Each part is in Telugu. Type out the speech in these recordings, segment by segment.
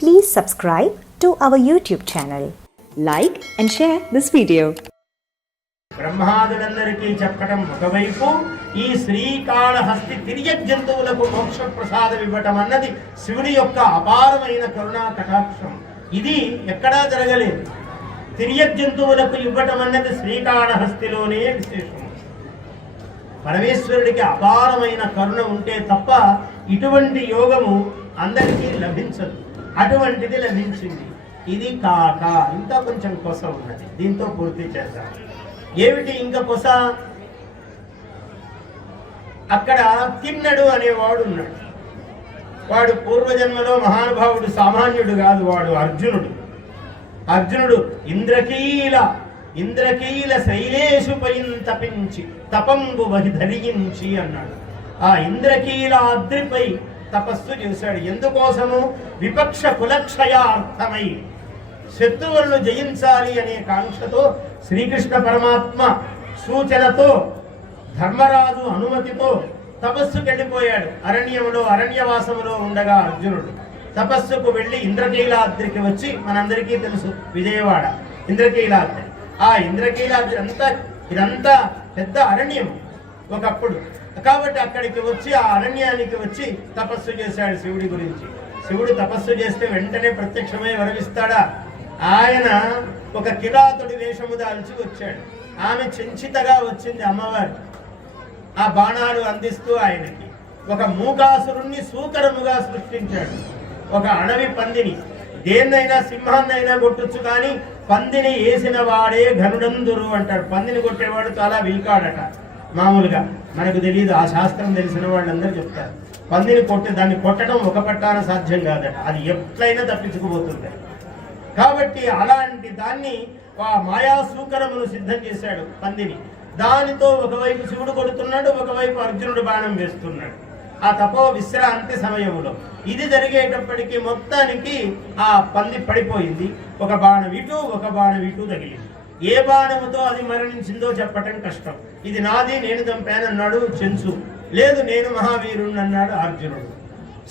Please subscribe to our YouTube channel. Like and share this video. బ్రహ్మాదులందరికీ చెప్పటం ఒకవైపు ఈ శ్రీకాళహస్తి తిరియ జంతువులకు మోక్ష ప్రసాదం ఇవ్వటం అన్నది శివుడి యొక్క అపారమైన కరుణా కటాక్షం ఇది ఎక్కడా జరగలేదు తిరియ జంతువులకు ఇవ్వటం అన్నది శ్రీకాళహస్తిలోనే విశేషం పరమేశ్వరుడికి అపారమైన కరుణ ఉంటే తప్ప ఇటువంటి యోగము అందరికీ లభించదు అటువంటిది లభించింది ఇది కాక ఇంకా కొంచెం కొస ఉన్నది. దీంతో పూర్తి చేద్దాం. ఏమిటి ఇంకా కొస? అక్కడ తిన్నడు అనేవాడు ఉన్నాడు. వాడు పూర్వజన్మలో మహానుభావుడు సామాన్యుడు కాదు వాడు అర్జునుడు. అర్జునుడు ఇంద్రకీల ఇంద్రకీల శైలేషు పైన తపించి తపంబు వహి ధరించి అన్నాడు. ఆ ఇంద్రకీల అద్రిపై తపస్సు చేశాడు. ఎందుకోసము? విపక్ష కులక్షయార్థమై. శత్రువులను జయించాలి అనే కాంక్షతో శ్రీకృష్ణ పరమాత్మ సూచనతో ధర్మరాజు అనుమతితో తపస్సుకు వెళ్ళిపోయాడు అరణ్యములో అరణ్యవాసములో ఉండగా అర్జునుడు. తపస్సుకు వెళ్ళి ఇంద్రకీలాద్రికి వచ్చి మనందరికీ తెలుసు విజయవాడ. ఇంద్రకీలాద్రి. ఆ ఇంద్రకీలాద్రి అంతా ఇదంతా పెద్ద అరణ్యం. ఒకప్పుడు కాబట్టి అక్కడికి వచ్చి ఆ అరణ్యానికి వచ్చి తపస్సు చేశాడు శివుడి గురించి. శివుడు తపస్సు చేస్తే వెంటనే ప్రత్యక్షమై వరవిస్తాడా ఆయన ఒక కిరాతుడి వేషము దాల్చి వచ్చాడు. ఆమె చెంచితగా వచ్చింది అమ్మవారు. ఆ బాణాలు అందిస్తూ ఆయనకి. ఒక మూకాసురుణ్ణి సూకరముగా సృష్టించాడు. ఒక అడవి పందిని. దేన్నైనా సింహాన్నైనా కొట్టొచ్చు కానీ పందిని వేసిన వాడే ఘనుడందురు అంటాడు. పందిని కొట్టేవాడు చాలా విల్కాడట. మామూలుగా మనకు తెలియదు ఆ శాస్త్రం తెలిసిన వాళ్ళందరూ చెప్తారు. పందిని కొట్టి దాన్ని కొట్టడం ఒక పట్టాన సాధ్యం కాదట. అది ఎట్లయినా తప్పించుకుపోతుంది. కాబట్టి అలాంటి దాన్ని ఆ మాయా సూకరమును సిద్ధం చేశాడు పందిని దానితో ఒకవైపు శివుడు కొడుతున్నాడు ఒకవైపు అర్జునుడు బాణం వేస్తున్నాడు. ఆ తపో విశ్రాంతి సమయంలో. ఇది జరిగేటప్పటికీ మొత్తానికి ఆ పంది పడిపోయింది. ఒక బాణం ఇటు ఒక బాణం ఇటు తగిలింది. ఏ బాణముతో అది మరణించిందో చెప్పటం కష్టం. ఇది నాది నేను చంపానన్నాడు చెంచు లేదు నేను మహావీరుణ్ణి అన్నాడు అర్జునుడు.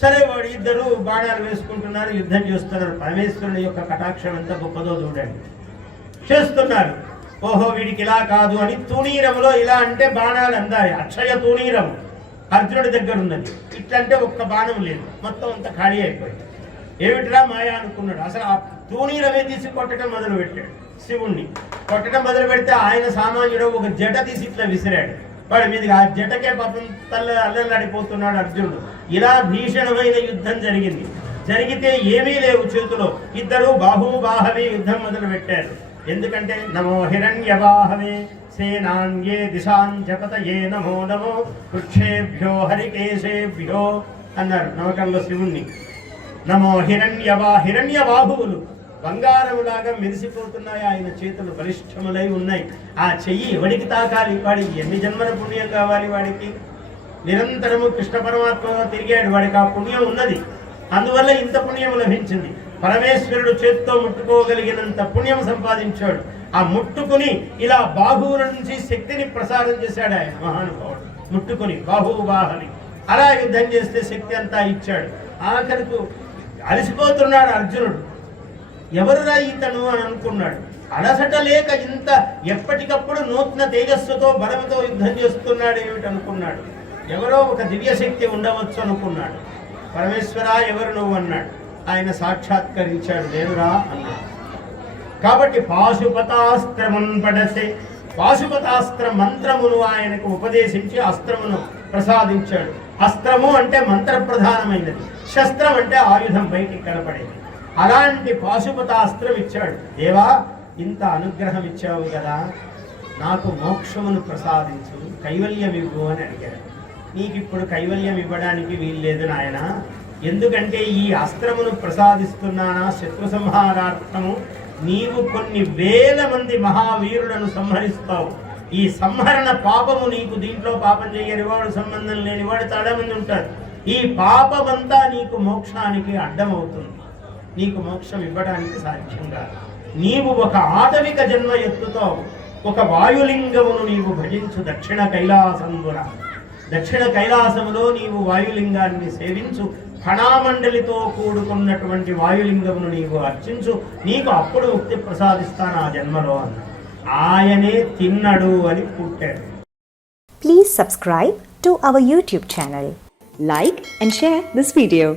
సరే వాడు ఇద్దరు బాణాలు వేసుకుంటున్నారు యుద్ధం చేస్తున్నారు. పరమేశ్వరుని యొక్క కటాక్షం ఎంత గొప్పదో చూడండి. చేస్తున్నారు. ఓహో వీడికి ఇలా కాదు అని తూణీరములో ఇలా అంటే బాణాలు అందాయి. అక్షయ తూణీరము అర్జునుడి దగ్గర ఉన్నది ఇట్లంటే ఒక్క బాణం లేదు. మొత్తం అంతా ఖాళీ అయిపోయింది. ఏమిట్రా మాయా అనుకున్నాడు. అసలు ఆ తూణీరమే తీసి కొట్టడం మొదలు పెట్టాడు శివుణ్ణి. కొట్టడం మొదలు పెడితే ఆయన సామాన్యుడు ఒక జట తీసి ఇట్లా విసిరాడు. వాడి మీదకి ఆ జటకే పాపం తల్ల అల్లలాడిపోతున్నాడు అర్జునుడు. ఇలా భీషణమైన యుద్ధం జరిగింది. జరిగితే ఏమీ లేవు చేతిలో. ఇద్దరు బాహుబాహవే యుద్ధం మొదలు పెట్టారు. ఎందుకంటే నమో హిరణ్యవాహవే సేనాన్యే దిశాన్ ఏ నమో నమో వృక్షేభ్యో హరికేశేభ్యో అన్నారు నవకంలో శివుణ్ణి. నమో హిరణ్యవా హిరణ్యవాహువులు బంగారములాగా మెరిసిపోతున్నాయి. ఆయన చేతులు బలిష్టములై ఉన్నాయి. ఆ చెయ్యి ఎవడికి తాకాలి? వాడికి ఎన్ని జన్మల పుణ్యం కావాలి వాడికి? నిరంతరము కృష్ణ పరమాత్మగా తిరిగాడు. వాడికి ఆ పుణ్యం ఉన్నది. అందువల్ల ఇంత పుణ్యం లభించింది. పరమేశ్వరుడు చేత్తో ముట్టుకోగలిగినంత పుణ్యం సంపాదించాడు. ఆ ముట్టుకుని ఇలా బాహువుల నుంచి శక్తిని ప్రసారం చేశాడు ఆయన మహానుభావుడు. ముట్టుకుని బాహువు బాహని అలా యుద్ధం చేస్తే శక్తి అంతా ఇచ్చాడు. ఆఖరుకు అలసిపోతున్నాడు అర్జునుడు. ఎవరురా ఇతను అని అనుకున్నాడు. అలసట లేక ఇంత ఎప్పటికప్పుడు నూతన తేజస్సుతో బలముతో యుద్ధం చేస్తున్నాడు ఏమిటనుకున్నాడు ఎవరో ఒక దివ్యశక్తి ఉండవచ్చు అనుకున్నాడు. పరమేశ్వర ఎవరు నువ్వు అన్నాడు. ఆయన సాక్షాత్కరించాడు. లేదురా అన్నాడు. కాబట్టి పాశుపతాస్త్రమున్ పడసే పాశుపతాస్త్ర మంత్రమును ఆయనకు ఉపదేశించి అస్త్రమును ప్రసాదించాడు. అస్త్రము అంటే మంత్ర ప్రధానమైనది శస్త్రం అంటే ఆయుధం బయటికి కనపడేది. అలాంటి పాశుపతాస్త్రం ఇచ్చాడు. దేవా ఇంత అనుగ్రహం ఇచ్చావు కదా. నాకు మోక్షమును ప్రసాదించు కైవల్యం ఇవ్వు అని అడిగాడు. నీకు ఇప్పుడు కైవల్యం ఇవ్వడానికి వీల్లేదు నాయన. ఎందుకంటే ఈ అస్త్రమును ప్రసాదిస్తున్నానా శత్రు సంహారార్థము నీవు కొన్ని వేల మంది మహావీరులను సంహరిస్తావు. ఈ సంహరణ పాపము నీకు దీంట్లో పాపం చేయని వాడు సంబంధం లేనివాడు చాలా మంది ఉంటారు. ఈ పాపమంతా నీకు మోక్షానికి అడ్డమవుతుంది. నీకు మోక్షం ఇవ్వడానికి సాధ్యంగా. నీవు ఒక ఆటవిక జన్మ ఎత్తుతో ఒక వాయులింగమును నీవు భజించు దక్షిణ కైలాసంబుర. దక్షిణ కైలాసములో నీవు వాయులింగాన్ని సేవించు. కణామండలితో కూడుకున్నటువంటి వాయులింగమును నీవు అర్చించు. నీకు అప్పుడు ముక్తి ప్రసాదిస్తాను ఆ జన్మలో అన్న ఆయనే తిన్నడు అని పుట్టాడు. Please subscribe to our YouTube channel like and share this video